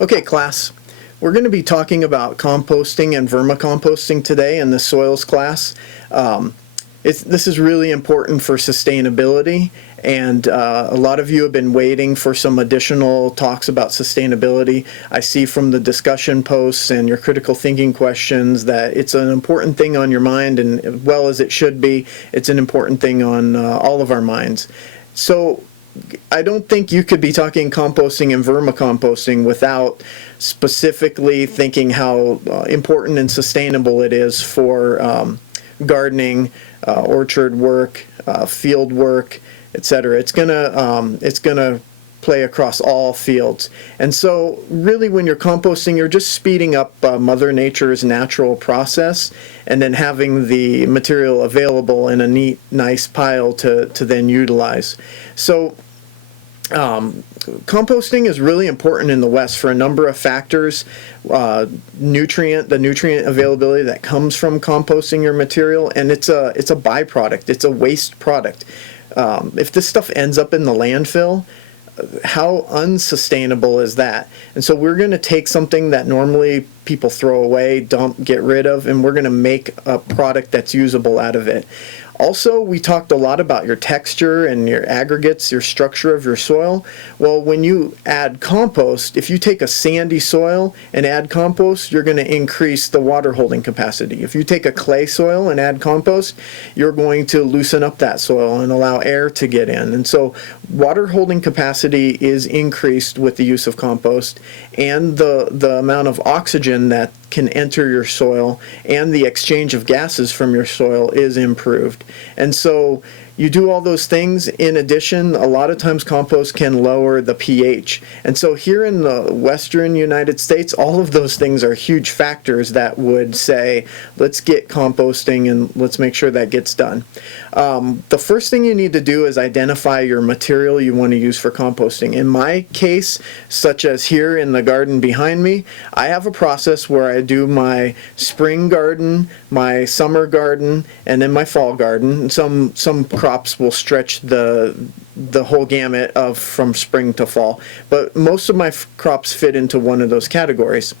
Okay, class, we're going to be talking about composting and vermicomposting today in the soils class. This is really important for sustainability, and a lot of you have been waiting for some additional talks about sustainability. I see from the discussion posts and your critical thinking questions that it's an important thing on your mind, and as well as it should be, it's an important thing on all of our minds. So I don't think you could be talking composting and vermicomposting without specifically thinking how important and sustainable it is for gardening, orchard work, field work, etc. It's gonna play across all fields. And so really when you're composting, you're just speeding up Mother Nature's natural process and then having the material available in a neat, nice pile to then utilize. So composting is really important in the West for a number of factors. The nutrient availability that comes from composting your material, and it's a byproduct. It's a waste product. If this stuff ends up in the landfill, how unsustainable is that? And so we're going to take something that normally people throw away, dump, get rid of, and we're going to make a product that's usable out of it. Also, we talked a lot about your texture and your aggregates, your structure of your soil. Well, when you add compost, if you take a sandy soil and add compost, you're going to increase the water holding capacity. If you take a clay soil and add compost, you're going to loosen up that soil and allow air to get in. And so water holding capacity is increased with the use of compost, and the amount of oxygen that can enter your soil and the exchange of gases from your soil is improved. And so you do all those things. In addition, a lot of times compost can lower the pH. And so here in the western United States, all of those things are huge factors that would say, let's get composting and let's make sure that gets done. The first thing you need to do is identify your material you want to use for composting. In my case, such as here in the garden behind me, I have a process where I do my spring garden, my summer garden, and then my fall garden. Some crops will stretch the whole gamut of from spring to fall, but most of my crops fit into one of those categories.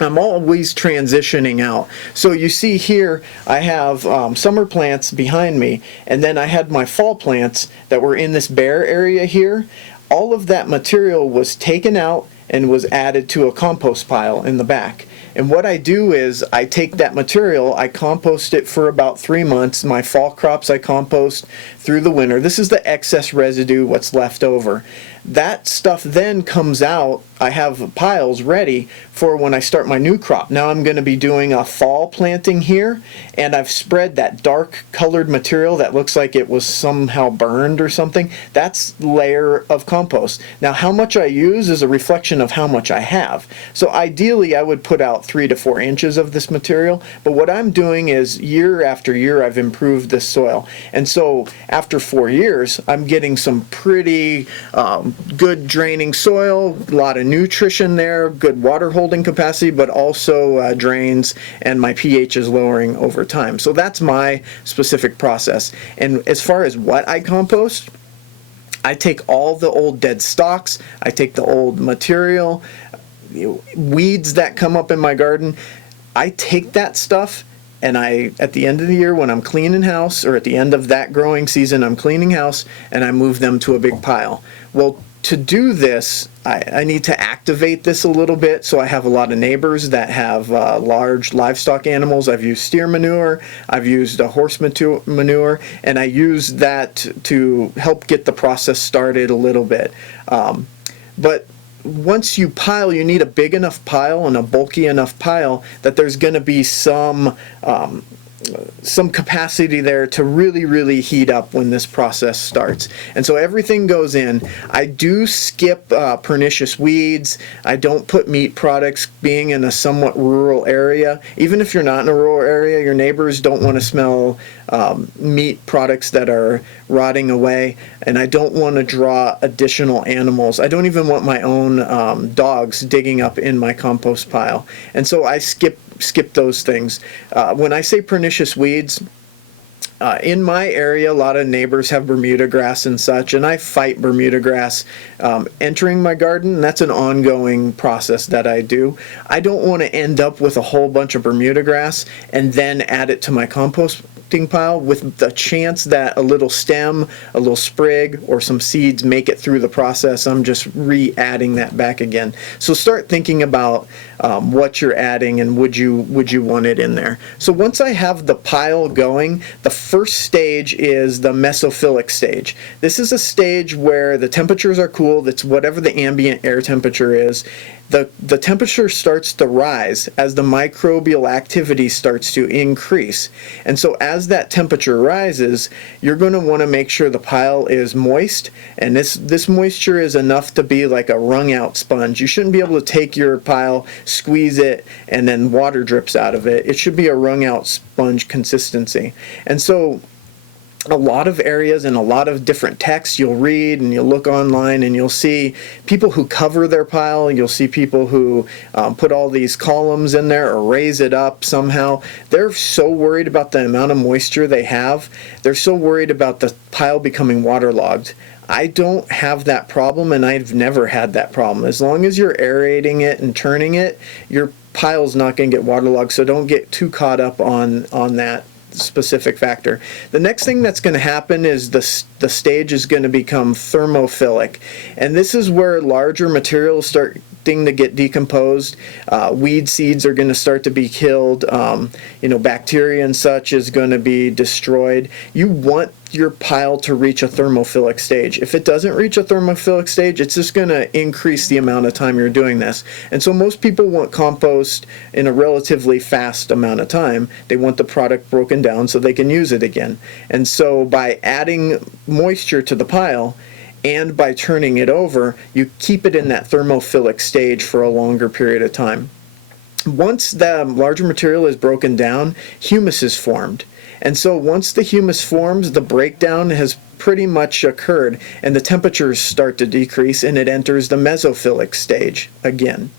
I'm always transitioning out. So you see here I have summer plants behind me, and then I had my fall plants that were in this bare area here. All of that material was taken out and was added to a compost pile in the back. And what I do is I take that material, I compost it for about 3 months. My fall crops I compost through the winter. This is the excess residue, what's left over. That stuff then comes out. I have piles ready for when I start my new crop. Now I'm going to be doing a fall planting here, and I've spread that dark colored material that looks like it was somehow burned or something. That's layer of compost. Now how much I use is a reflection of how much I have. So ideally I would put out 3 to 4 inches of this material, but what I'm doing is year after year I've improved this soil. And so after 4 years I'm getting some pretty good draining soil, a lot of nutrition there, good water holding capacity, but also drains, and my pH is lowering over time. So that's my specific process. And as far as what I compost, I take all the old dead stalks, I take the old material, weeds that come up in my garden. I take that stuff, and at the end of the year when I'm cleaning house, or at the end of that growing season I'm cleaning house, and I move them to a big pile. Well, to do this, I need to activate this a little bit. So I have a lot of neighbors that have large livestock animals. I've used steer manure, I've used horse manure, and I use that to help get the process started a little bit. But once you pile, you need a big enough pile and a bulky enough pile that there's going to be some capacity there to really heat up when this process starts. And so everything goes in. I do skip pernicious weeds. I don't put meat products. Being in a somewhat rural area, even if you're not in a rural area, your neighbors don't want to smell meat products that are rotting away, and I don't want to draw additional animals. I don't even want my own dogs digging up in my compost pile. And so I skip those things. When I say pernicious weeds, In my area, a lot of neighbors have Bermuda grass and such, and I fight Bermuda grass entering my garden, and that's an ongoing process that I do. I don't want to end up with a whole bunch of Bermuda grass and then add it to my composting pile with the chance that a little stem, a little sprig, or some seeds make it through the process. I'm just re-adding that back again. So start thinking about what you're adding and would you want it in there. So once I have the pile going, the first stage is the mesophilic stage. This is a stage where the temperatures are cool. That's whatever the ambient air temperature is. The temperature starts to rise as the microbial activity starts to increase. And so as that temperature rises, you're going to want to make sure the pile is moist, and this moisture is enough to be like a wrung out sponge. You shouldn't be able to take your pile, squeeze it, and then water drips out of it. It should be a wrung out sponge consistency. And so a lot of areas and a lot of different texts you'll read and you'll look online and you'll see people who cover their pile. You'll see people who put all these columns in there or raise it up somehow. They're so worried about the amount of moisture they have. They're so worried about the pile becoming waterlogged. I don't have that problem, and I've never had that problem. As long as you're aerating it and turning it, your pile's not going to get waterlogged, so don't get too caught up on that specific factor. The next thing that's going to happen is the stage is going to become thermophilic, and this is where larger materials start to get decomposed. Weed seeds are going to start to be killed. Bacteria and such is going to be destroyed. You want your pile to reach a thermophilic stage. If it doesn't reach a thermophilic stage, it's just going to increase the amount of time you're doing this. And so most people want compost in a relatively fast amount of time. They want the product broken down so they can use it again. And so by adding moisture to the pile and by turning it over, you keep it in that thermophilic stage for a longer period of time. Once the larger material is broken down, humus is formed. And so once the humus forms, the breakdown has pretty much occurred and the temperatures start to decrease and it enters the mesophilic stage again.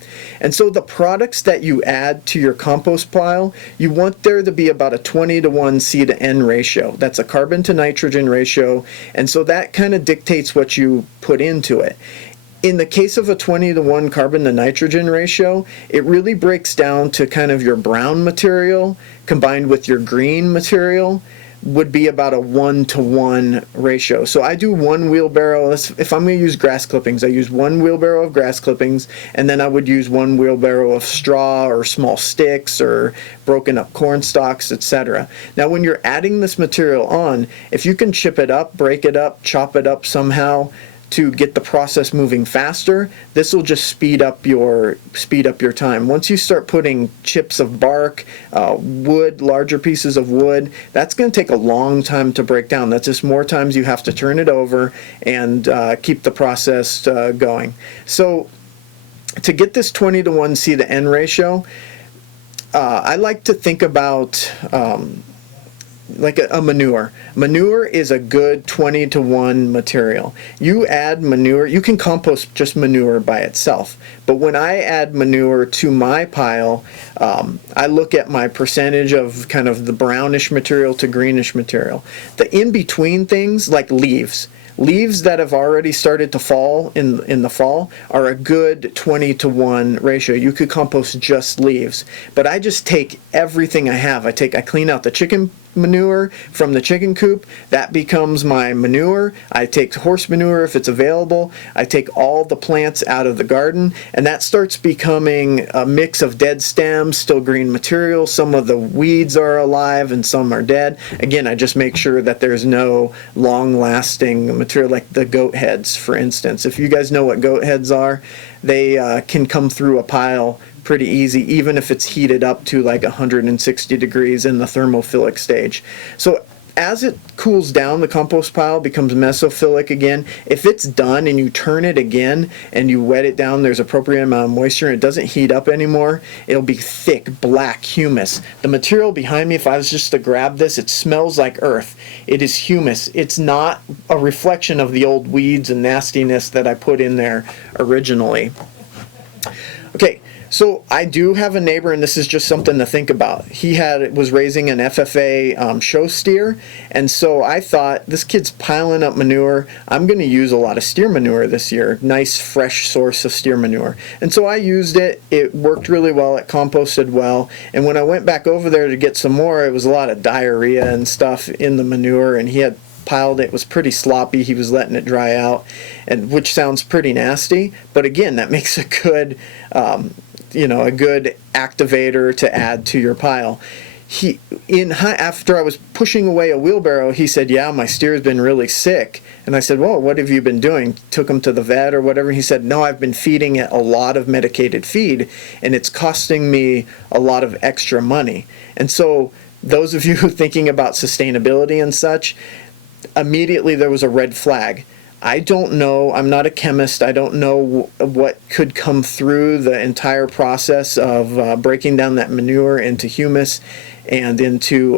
And so the products that you add to your compost pile, you want there to be about a 20:1 C to N ratio. That's a carbon to nitrogen ratio, and so that kind of dictates what you put into it. In the case of a 20:1 carbon to nitrogen ratio, it really breaks down to kind of your brown material combined with your green material would be about a 1:1 ratio. So I do one wheelbarrow. If I'm going to use grass clippings, I use one wheelbarrow of grass clippings, and then I would use one wheelbarrow of straw or small sticks or broken up corn stalks, etc. Now when you're adding this material on, if you can chip it up, break it up, chop it up somehow to get the process moving faster, this will just speed up your time. Once you start putting chips of bark, wood, larger pieces of wood, that's going to take a long time to break down. That's just more times you have to turn it over and keep the process going. So to get this 20:1 C to N ratio, I like to think about like a manure. Manure is a good 20:1 material. You add manure, you can compost just manure by itself, but when I add manure to my pile, I look at my percentage of kind of the brownish material to greenish material. The in-between things, like leaves that have already started to fall in the fall, are a good 20:1 ratio. You could compost just leaves, but I just take everything I have. I clean out the chicken manure from the chicken coop. That becomes my manure. I take horse manure if it's available. I take all the plants out of the garden, and that starts becoming a mix of dead stems, still green material. Some of the weeds are alive and some are dead. Again, I just make sure that there's no long-lasting material, like the goat heads, for instance. If you guys know what goat heads are, they can come through a pile pretty easy, even if it's heated up to like 160 degrees in the thermophilic stage. So as it cools down, the compost pile becomes mesophilic again. If it's done and you turn it again and you wet it down, there's appropriate amount of moisture and it doesn't heat up anymore, it'll be thick, black humus. The material behind me, if I was just to grab this, it smells like earth. It is humus. It's not a reflection of the old weeds and nastiness that I put in there originally. Okay, so I do have a neighbor, and this is just something to think about. He was raising an FFA show steer, and so I thought, this kid's piling up manure. I'm going to use a lot of steer manure this year. Nice, fresh source of steer manure. And so I used it. It worked really well. It composted well. And when I went back over there to get some more, it was a lot of diarrhea and stuff in the manure, and he had piled it. Was pretty sloppy. He was letting it dry out, and which sounds pretty nasty, but again, that makes a good a good activator to add to your pile. After I was pushing away a wheelbarrow, he said, yeah, my steer's been really sick. And I said, well, what have you been doing? Took him to the vet or whatever. He said, no, I've been feeding it a lot of medicated feed, and it's costing me a lot of extra money. And so those of you thinking about sustainability and such, immediately there was a red flag. I don't know, I'm not a chemist, I don't know what could come through the entire process of breaking down that manure into humus and into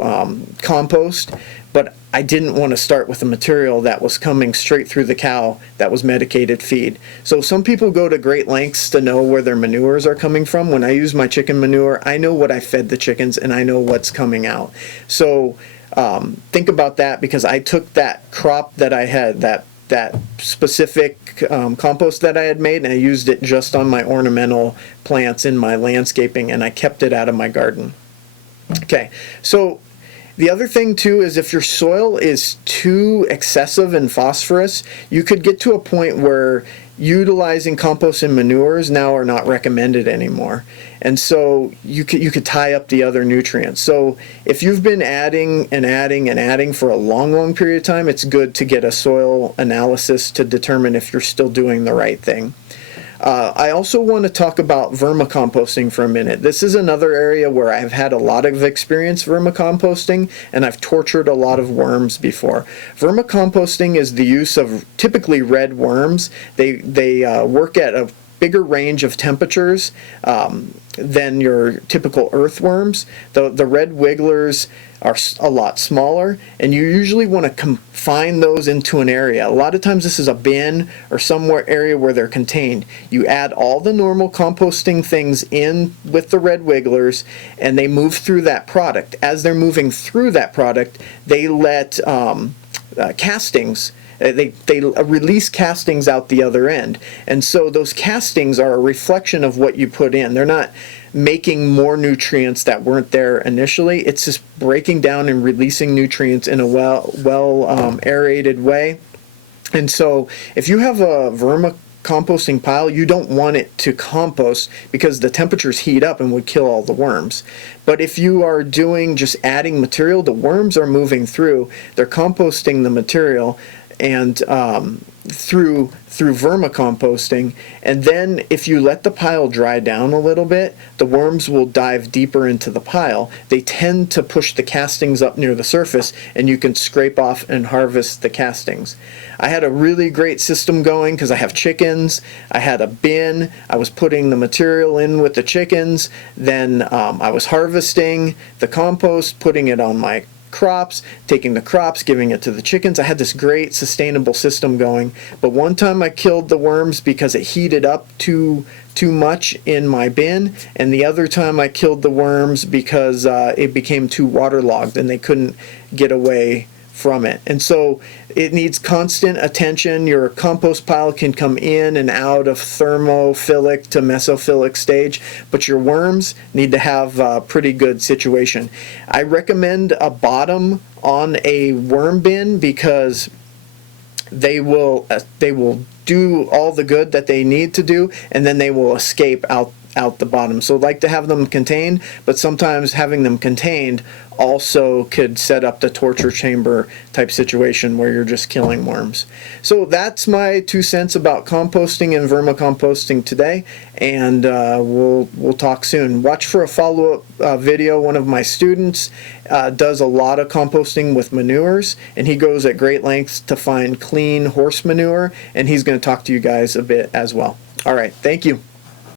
compost, but I didn't want to start with a material that was coming straight through the cow that was medicated feed. So some people go to great lengths to know where their manures are coming from. When I use my chicken manure, I know what I fed the chickens and I know what's coming out. So think about that, because I took that crop that I had, that specific compost that I had made, and I used it just on my ornamental plants in my landscaping, and I kept it out of my garden. Okay, so the other thing too is if your soil is too excessive in phosphorus, you could get to a point where utilizing compost and manures now are not recommended anymore. And so you could tie up the other nutrients. So if you've been adding and adding and adding for a long period of time, it's good to get a soil analysis to determine if you're still doing the right thing. I also want to talk about vermicomposting for a minute. This is another area where I've had a lot of experience vermicomposting, and I've tortured a lot of worms before. Vermicomposting is the use of typically red worms. They work at a bigger range of temperatures than your typical earthworms. The red wigglers are a lot smaller, and you usually want to confine those into an area. A lot of times this is a bin or somewhere area where they're contained. You add all the normal composting things in with the red wigglers, and they move through that product. As they're moving through that product, they let castings, they release castings out the other end. And so those castings are a reflection of what you put in. They're not making more nutrients that weren't there initially. It's just breaking down and releasing nutrients in a well aerated way. And so if you have a vermicomposting pile, you don't want it to compost because the temperatures heat up and would kill all the worms. But if you are doing just adding material, the worms are moving through, they're composting the material, and through vermicomposting, and then if you let the pile dry down a little bit, the worms will dive deeper into the pile. They tend to push the castings up near the surface, and you can scrape off and harvest the castings. I had a really great system going because I have chickens. I had a bin. I was putting the material in with the chickens. Then I was harvesting the compost, putting it on my crops, taking the crops, giving it to the chickens. I had this great sustainable system going. But one time I killed the worms because it heated up too much in my bin, and the other time I killed the worms because it became too waterlogged and they couldn't get away from it. And so it needs constant attention. Your compost pile can come in and out of thermophilic to mesophilic stage, but your worms need to have a pretty good situation. I recommend a bottom on a worm bin because they will do all the good that they need to do, and then they will escape out the bottom. So I'd like to have them contained, but sometimes having them contained also could set up the torture chamber type situation where you're just killing worms. So that's my 2 cents about composting and vermicomposting today, and we'll talk soon. Watch for a follow-up video. One of my students does a lot of composting with manures, and he goes at great lengths to find clean horse manure, and he's going to talk to you guys a bit as well. All right, thank you.